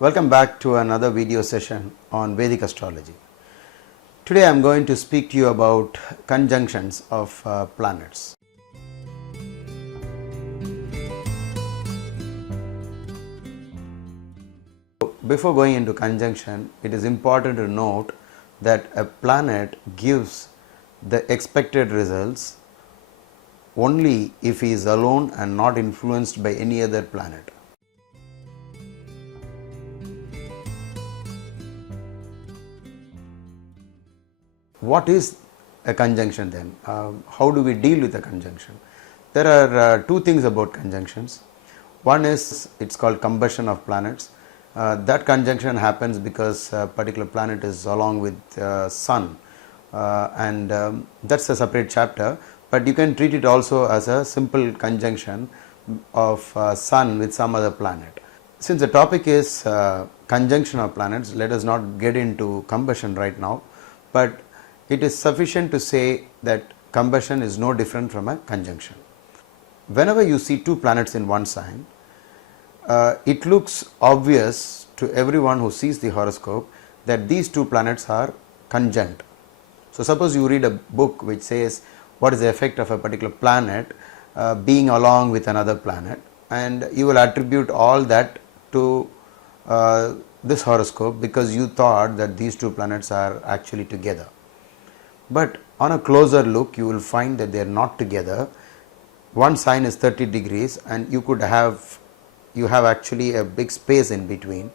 Welcome back to another video session on Vedic astrology. Today I am going to speak to you about conjunctions of planets. Before going into conjunction, it is important to note that a planet gives the expected results only if he is alone and not influenced by any other planet. What is a conjunction then? How do we deal with a conjunction? There are two things about conjunctions. One is it's called combustion of planets. That conjunction happens because a particular planet is along with Sun, and that's a separate chapter. But you can treat it also as a simple conjunction of Sun with some other planet. Since the topic is conjunction of planets, let us not get into combustion right now, but it is sufficient to say that combustion is no different from a conjunction. Whenever you see two planets in one sign, it looks obvious to everyone who sees the horoscope that these two planets are conjunct. So suppose you read a book which says what is the effect of a particular planet being along with another planet, and you will attribute all that to this horoscope because you thought that these two planets are actually together. But on a closer look, you will find that they are not together. One sign is 30 degrees and you have actually a big space in between,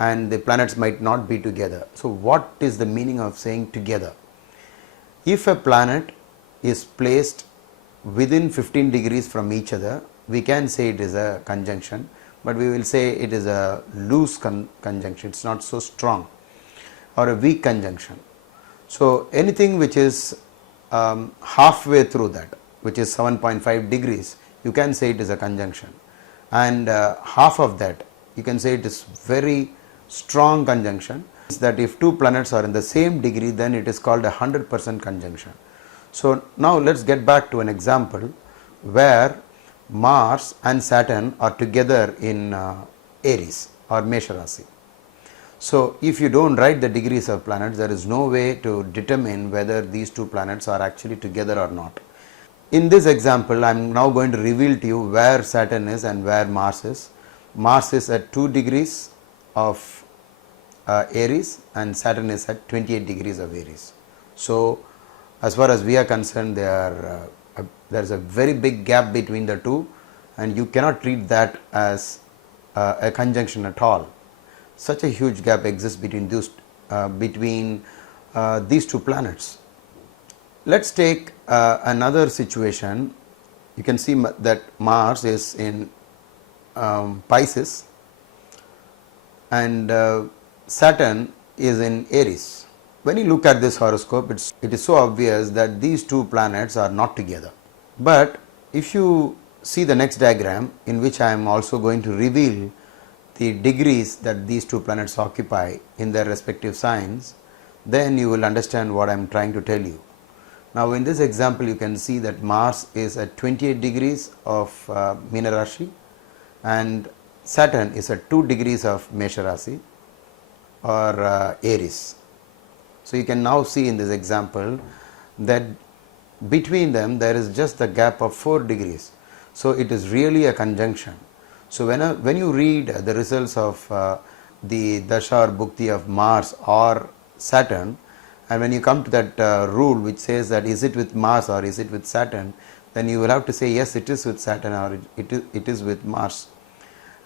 and the planets might not be together. So what is the meaning of saying together? If a planet is placed within 15 degrees from each other, we can say it is a conjunction, but we will say it is a loose conjunction. It's not so strong, or a weak conjunction. So anything which is halfway through that, which is 7.5 degrees, you can say it is a conjunction, and half of that you can say it is very strong conjunction. That if two planets are in the same degree, then it is called a 100% conjunction. So now let's get back to an example where Mars and Saturn are together in Aries or Mesha Rasi. So if you don't write the degrees of planets, there is no way to determine whether these two planets are actually together or not. In this example, I am now going to reveal to you where Saturn is and where Mars is. Mars is at 2 degrees of Aries and Saturn is at 28 degrees of Aries. So as far as we are concerned, there is a very big gap between the two, and you cannot treat that as a conjunction at all. Such a huge gap exists between these two planets. Let's take another situation. You can see that Mars is in Pisces and Saturn is in Aries. When you look at this horoscope, it is so obvious that these two planets are not together. But if you see the next diagram, in which I am also going to reveal the degrees that these two planets occupy in their respective signs, then you will understand what I am trying to tell you. Now in this example, you can see that Mars is at 28 degrees of Meena Rashi and Saturn is at 2 degrees of Mesha Rasi or Aries. So you can now see in this example that between them there is just the gap of 4 degrees. So it is really a conjunction. So when you read the results of the Dasha or Bhukti of Mars or Saturn, and when you come to that rule which says that is it with Mars or is it with Saturn, then you will have to say yes, it is with Saturn or it is with Mars,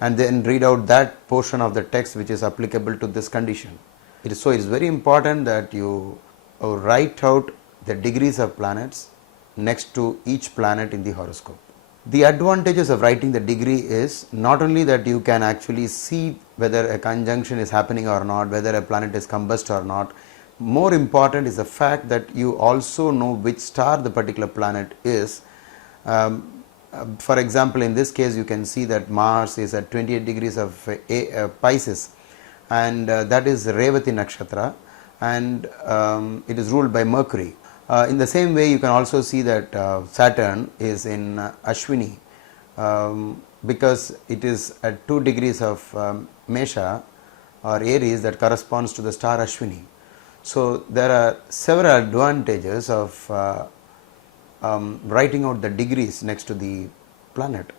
and then read out that portion of the text which is applicable to this condition. So it is very important that you write out the degrees of planets next to each planet in the horoscope. The advantages of writing the degree is not only that you can actually see whether a conjunction is happening or not, whether a planet is combust or not. More important is the fact that you also know which star the particular planet is. For example, in this case you can see that Mars is at 28 degrees of Pisces, and that is Revati Nakshatra, and it is ruled by Mercury. In the same way, you can also see that Saturn is in Ashwini because it is at 2 degrees of Mesha or Aries, that corresponds to the star Ashwini. So there are several advantages of writing out the degrees next to the planet.